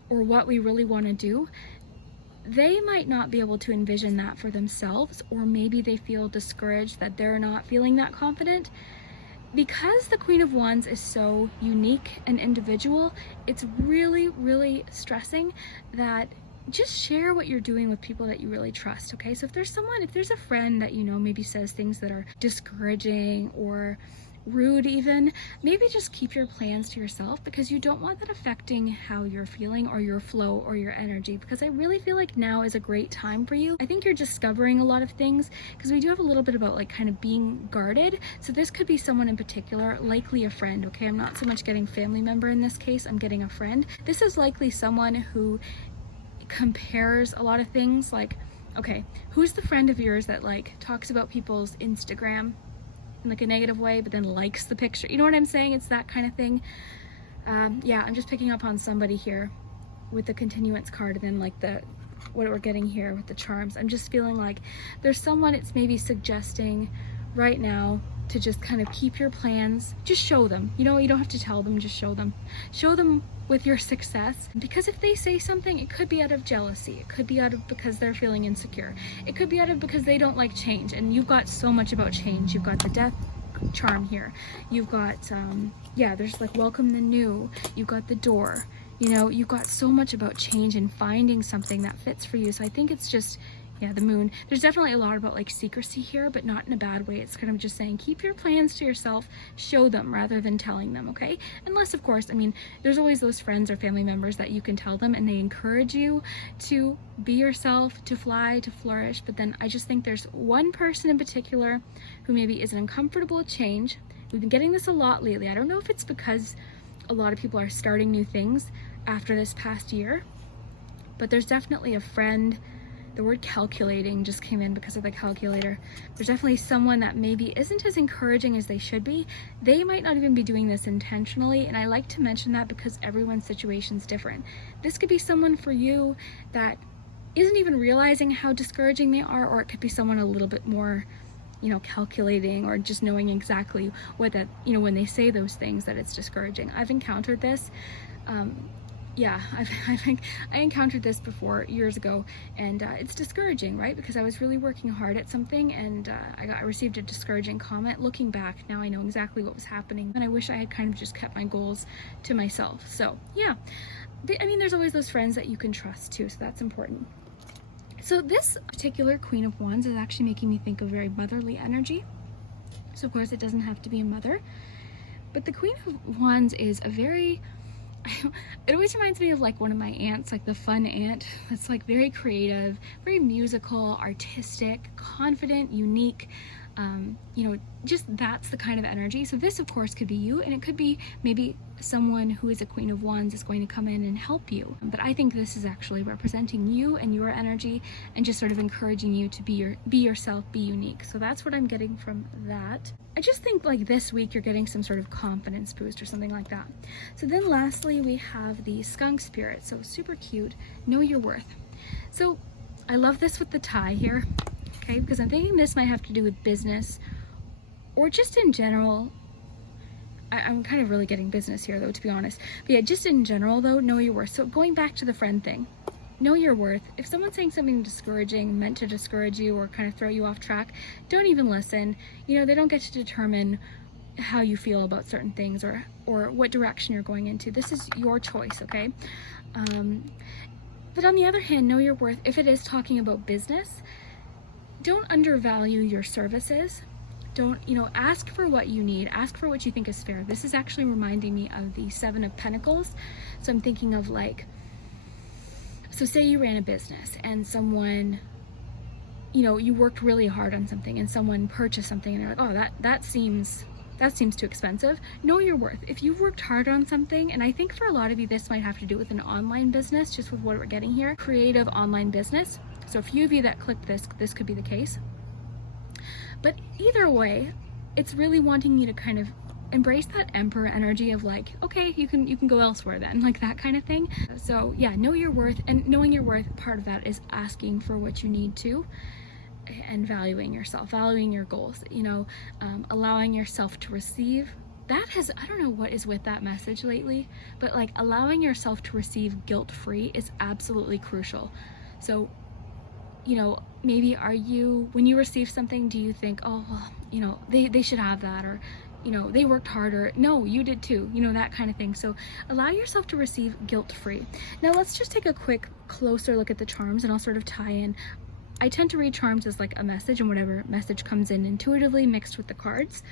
or what we really want to do, they might not be able to envision that for themselves, or maybe they feel discouraged that they're not feeling that confident. Because the Queen of Wands is so unique and individual, it's really, really stressing that just share what you're doing with people that you really trust, okay? So if there's a friend that you know maybe says things that are discouraging or rude even, maybe just keep your plans to yourself, because you don't want that affecting how you're feeling or your flow or your energy, because I really feel like now is a great time for you. I think you're discovering a lot of things, because we do have a little bit about like kind of being guarded. So this could be someone in particular, likely a friend, okay? I'm not so much getting family member in this case, I'm getting a friend. This is likely someone who compares a lot of things, like, okay, who's the friend of yours that like talks about people's Instagram in like a negative way, but then likes the picture? You know what I'm saying? It's that kind of thing. Yeah, I'm just picking up on somebody here with the continuance card, and then like what we're getting here with the charms. I'm just feeling like there's someone it's maybe suggesting right now to just kind of keep your plans, just show them, you know, you don't have to tell them, just show them with your success. Because if they say something, it could be out of jealousy, it could be out of because they're feeling insecure, it could be out of because they don't like change, and you've got so much about change. You've got the death charm here, you've got yeah, there's like welcome the new, you've got the door, you know, you've got so much about change and finding something that fits for you. So I think it's just, yeah, the moon. There's definitely a lot about like secrecy here, but not in a bad way. It's kind of just saying keep your plans to yourself, show them rather than telling them, okay? Unless, of course, I mean, there's always those friends or family members that you can tell them and they encourage you to be yourself, to fly, to flourish. But then I just think there's one person in particular who maybe is uncomfortable with change. We've been getting this a lot lately. I don't know if it's because a lot of people are starting new things after this past year, but there's definitely a friend. The word calculating just came in because of the calculator. There's definitely someone that maybe isn't as encouraging as they should be. They might not even be doing this intentionally, and I like to mention that because everyone's situation's different. This could be someone for you that isn't even realizing how discouraging they are, or it could be someone a little bit more, you know, calculating, or just knowing exactly what that, you know, when they say those things that it's discouraging. I've encountered this. Yeah, I encountered this before years ago, and it's discouraging, right? Because I was really working hard at something, and I received a discouraging comment. Looking back, now I know exactly what was happening, and I wish I had kind of just kept my goals to myself. So yeah, I mean, there's always those friends that you can trust too, so that's important. So this particular Queen of Wands is actually making me think of very motherly energy. So of course it doesn't have to be a mother, but the Queen of Wands is a very, it always reminds me of like one of my aunts, like the fun aunt that's like very creative, very musical, artistic, confident, unique, you know, just that's the kind of energy. So this of course could be you, and it could be maybe someone who is a Queen of Wands is going to come in and help you. But I think this is actually representing you and your energy, and just sort of encouraging you to be yourself, be unique. So that's what I'm getting from that. I just think like this week you're getting some sort of confidence boost or something like that. So then lastly we have the skunk spirit. So super cute, know your worth. So I love this with the tie here, okay, because I'm thinking this might have to do with business or just in general. I'm kind of really getting business here though, to be honest. But yeah, just in general though, know your worth. So going back to the friend thing, know your worth. If someone's saying something discouraging, meant to discourage you or kind of throw you off track, don't even listen. You know, they don't get to determine how you feel about certain things or what direction you're going into. This is your choice, okay? But on the other hand, know your worth. If it is talking about business, don't undervalue your services. Don't, you know, ask for what you need, ask for what you think is fair. This is actually reminding me of the Seven of Pentacles. So I'm thinking of like, so say you ran a business and someone, you know, you worked really hard on something and someone purchased something and they're like, oh, that seems too expensive. Know your worth. If you've worked hard on something, and I think for a lot of you this might have to do with an online business, just with what we're getting here, creative online business. So a few of you that clicked this could be the case. But either way, it's really wanting you to kind of embrace that Emperor energy of like, okay, you can go elsewhere then, like that kind of thing. So yeah, know your worth, and knowing your worth, part of that is asking for what you need to, and valuing yourself, valuing your goals, you know, allowing yourself to receive. That has, I don't know what is with that message lately, but like allowing yourself to receive guilt-free is absolutely crucial. So, you know, maybe when you receive something, do you think, oh, well, you know, they should have that, or, you know, they worked harder. No, you did too, you know, that kind of thing. So allow yourself to receive guilt-free. Now let's just take a quick closer look at the charms, and I'll sort of tie in. I tend to read charms as like a message, and whatever message comes in intuitively mixed with the cards.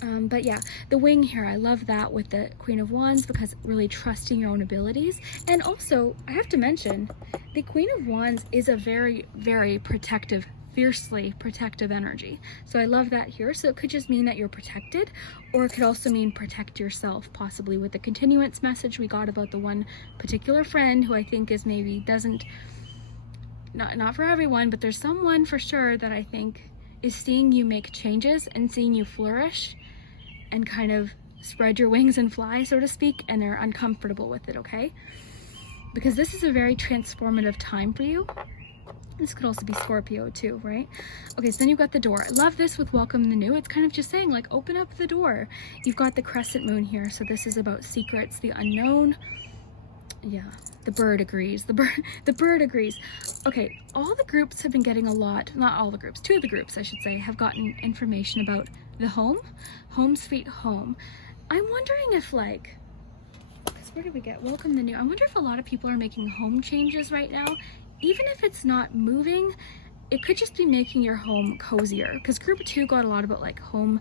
But yeah, the wing here, I love that with the Queen of Wands, because really trusting your own abilities. And also, I have to mention, the Queen of Wands is a very, very protective, fiercely protective energy. So I love that here. So it could just mean that you're protected, or it could also mean protect yourself, possibly with the continuance message we got about the one particular friend who I think is maybe not for everyone, but there's someone for sure that I think is seeing you make changes and seeing you flourish and kind of spread your wings and fly, so to speak, and they're uncomfortable with it, okay? Because this is a very transformative time for you. This could also be Scorpio too, right? Okay, so then you've got the door. I love this with Welcome the New. It's kind of just saying like, open up the door. You've got the crescent moon here, so this is about secrets, the unknown. Yeah, the bird agrees. The bird agrees. Okay, all the groups have been getting a lot, not all the groups, 2 of the groups I should say, have gotten information about the home sweet home. I'm wondering if like, because where did we get Welcome the New? I wonder if a lot of people are making home changes right now. Even if it's not moving, it could just be making your home cozier, because group 2 got a lot about like home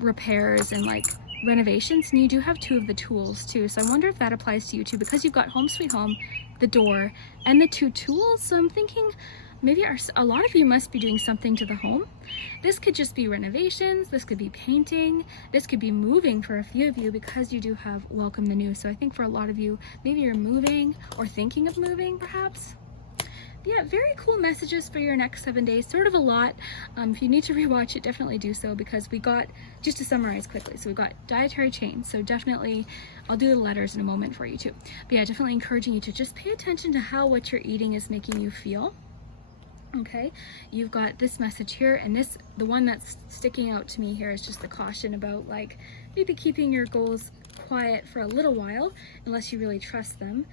repairs and like renovations, and you do have 2 of the tools too. So I wonder if that applies to you too, because you've got home sweet home, the door, and the 2 tools. So I'm thinking maybe a lot of you must be doing something to the home. This could just be renovations, this could be painting, this could be moving for a few of you, because you do have Welcome the New. So I think for a lot of you, maybe you're moving or thinking of moving perhaps. Yeah, very cool messages for your next 7 days. Sort of a lot. If you need to rewatch it, definitely do so, because we got, just to summarize quickly, so we've got dietary change. So definitely, I'll do the letters in a moment for you too. But yeah, definitely encouraging you to just pay attention to how what you're eating is making you feel. Okay, you've got this message here, and this, the one that's sticking out to me here is just the caution about like maybe keeping your goals quiet for a little while, unless you really trust them.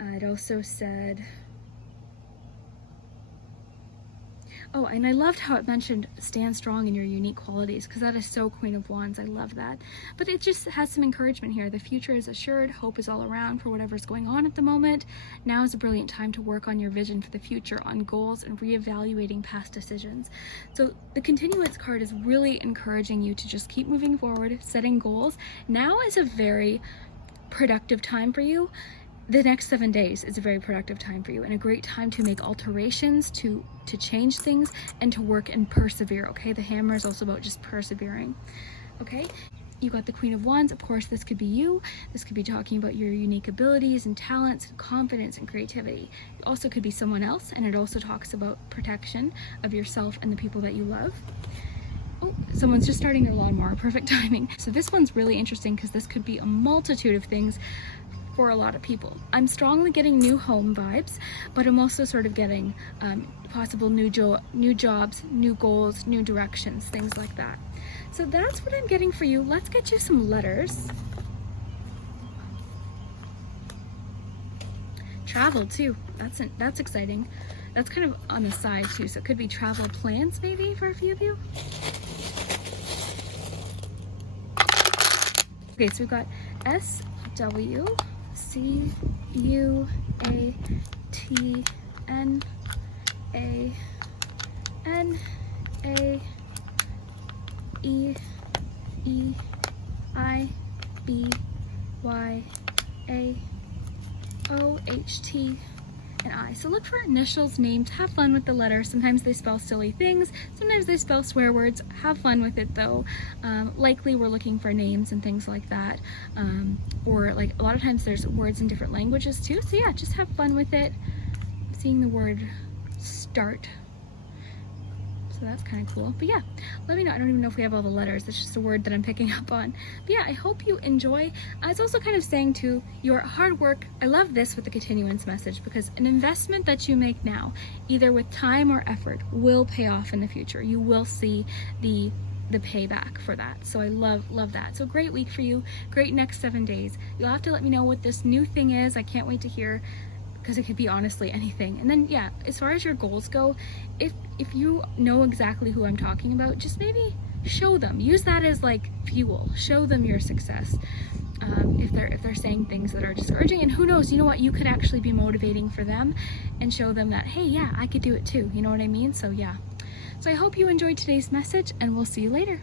It also said, oh, and I loved how it mentioned stand strong in your unique qualities, because that is so Queen of Wands. I love that. But it just has some encouragement here. The future is assured. Hope is all around for whatever's going on at the moment. Now is a brilliant time to work on your vision for the future, on goals, and reevaluating past decisions. So the continuance card is really encouraging you to just keep moving forward, setting goals. Now is a very productive time for you. The next 7 days is a very productive time for you, and a great time to make alterations, to change things, and to work and persevere, okay? The hammer is also about just persevering, okay? You got the Queen of Wands. Of course, this could be you. This could be talking about your unique abilities and talents and confidence and creativity. It also could be someone else, and it also talks about protection of yourself and the people that you love. Oh, someone's just starting their lawnmower. Perfect timing. So this one's really interesting, because this could be a multitude of things for a lot of people. I'm strongly getting new home vibes, but I'm also sort of getting possible new jobs, new goals, new directions, things like that. So that's what I'm getting for you. Let's get you some letters. Travel too. That's exciting. That's kind of on the side too, so it could be travel plans maybe for a few of you. Okay, so we've got SW CUATNAAEIBYAOHT and I. So look for initials, names, have fun with the letters. Sometimes they spell silly things, sometimes they spell swear words. Have fun with it though. Likely we're looking for names and things like that. Or like a lot of times there's words in different languages too. So yeah, just have fun with it. I'm seeing the word start. So that's kind of cool. But yeah, let me know. I don't even know if we have all the letters. It's just a word that I'm picking up on. But yeah, I hope you enjoy. It's also kind of saying to your hard work. I love this with the continuance message, because an investment that you make now, either with time or effort, will pay off in the future. You will see the payback for that. So I love that. So great week for you. Great next 7 days. You'll have to let me know what this new thing is. I can't wait to hear, because it could be honestly anything. And then yeah, as far as your goals go, if you know exactly who I'm talking about, just maybe show them. Use that as like fuel. Show them your success. If they're saying things that are discouraging, and who knows, you know what, you could actually be motivating for them and show them that, hey, yeah, I could do it too. You know what I mean? So yeah. So I hope you enjoyed today's message, and we'll see you later.